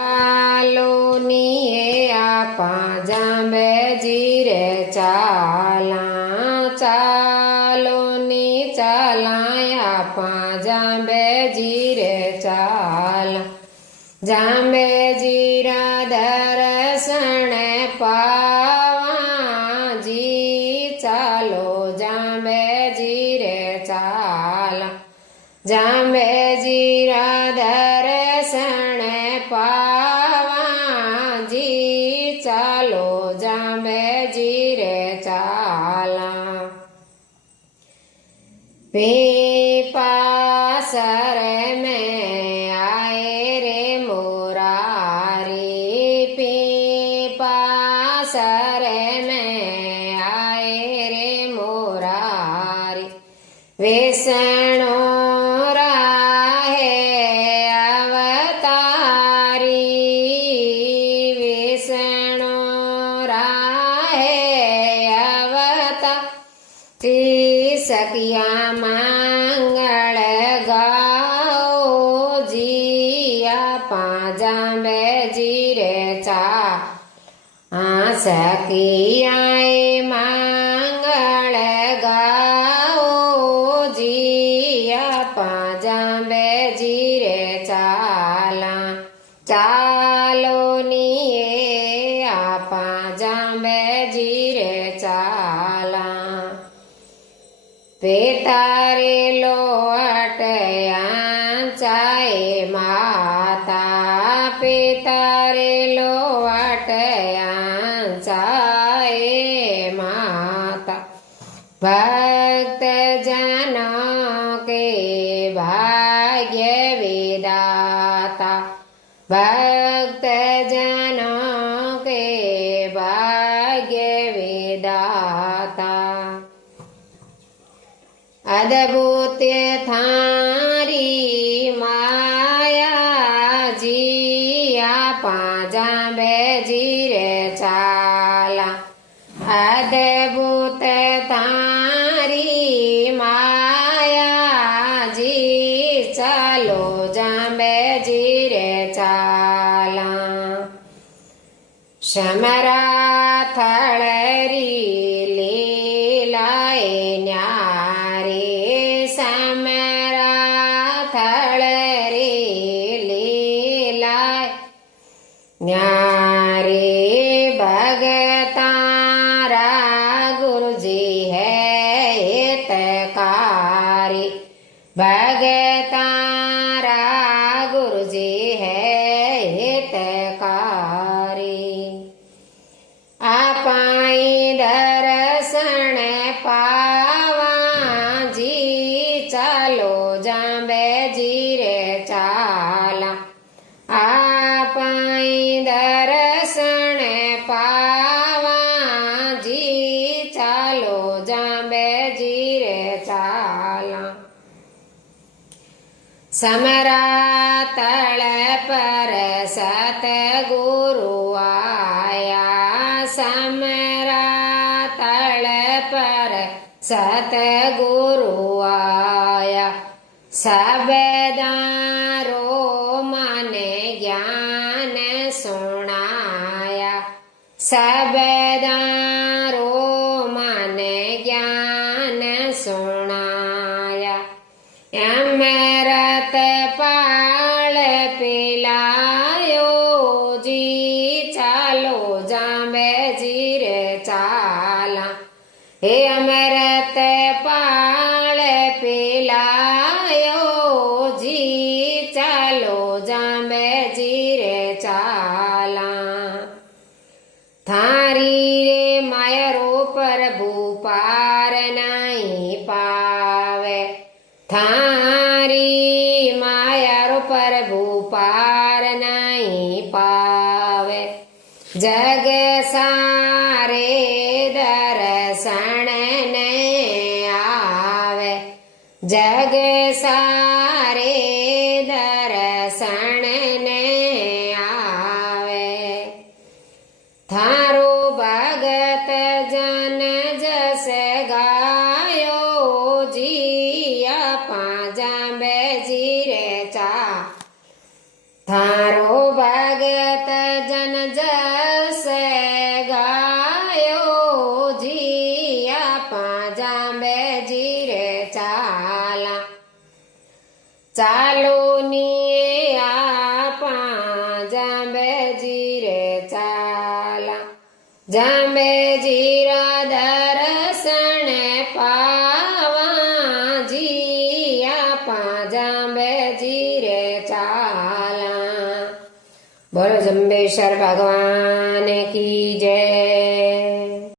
ચાલોનીએ આપા જાંબેજી રે ચાલા ચાલોની ચાલાય આપા જાંબેજી રે ચાલા જાંબેજી રા દર્શને પાવાજી ચાલો જાંબેજી રે ચાલા જાંબેજી રા દર્શને પાવાજી ચાલો જાંબેજી રે ચાલા પીપાસર में आए रे मुरारी पीपासर में आए रे मुरारी विष्णु राहे अवतारी विष्णु राहे अवतारी सखिया मंगल गाओ जिया जांबेजी रे चा सखियाए मंगल गाओ जिया जांबेजी रे चाला चालो निये आपा जांबेजी रे चाला पेतारे लोटया चाए माता पेतारे लोटया चाए माता भक्त जनों के भाग्य विदाता भक्त जनों के भाग्य विदाता अद्भुत थारी माया जी आपा जांबेजी रे चाला अद्भुत थारी माया जी चालो जांबेजी रे चाला शमरा थळरी लीलाए न्यारे समरा थळरी लीलाए न्यारे भगतारा गुरुजी है हितकारी भगतारा गुरुजी है हितकारी आपाई दर्शन पावाजी चालो जांबेजी रे चाला आपाई दर्शन पावाजी चालो जांबेजी रे चाला समरा तल पर सतगुरु आया समरा तल पर सतगुरु आया सबेदारो माने ज्ञान सुनाया सबेदारो माने ज्ञान सुनाया अमृत पाल पिलायो जी चालो जांबेजी रे चाला हे अमृत पाल पिलायो जी चालो जांबेजी रे चाला थारी रे मायरो प्रभु पार नहीं पावे थारी मायरो प्रभु पार नहीं पावे जग सारे दर्शन ने आवे जग सारे दर्शन ने आवे थारो भगत जन जस गायो जी आपा जांबेजी रे चा थारो भगत ચાલો નીએ આપા જાંબેજી રે ચાલા જાંબેજી રા દર્શન પાવા જી આપા જાંબેજી રે ચાલા બોલો જંબેશ્વર ભગવાન કી જય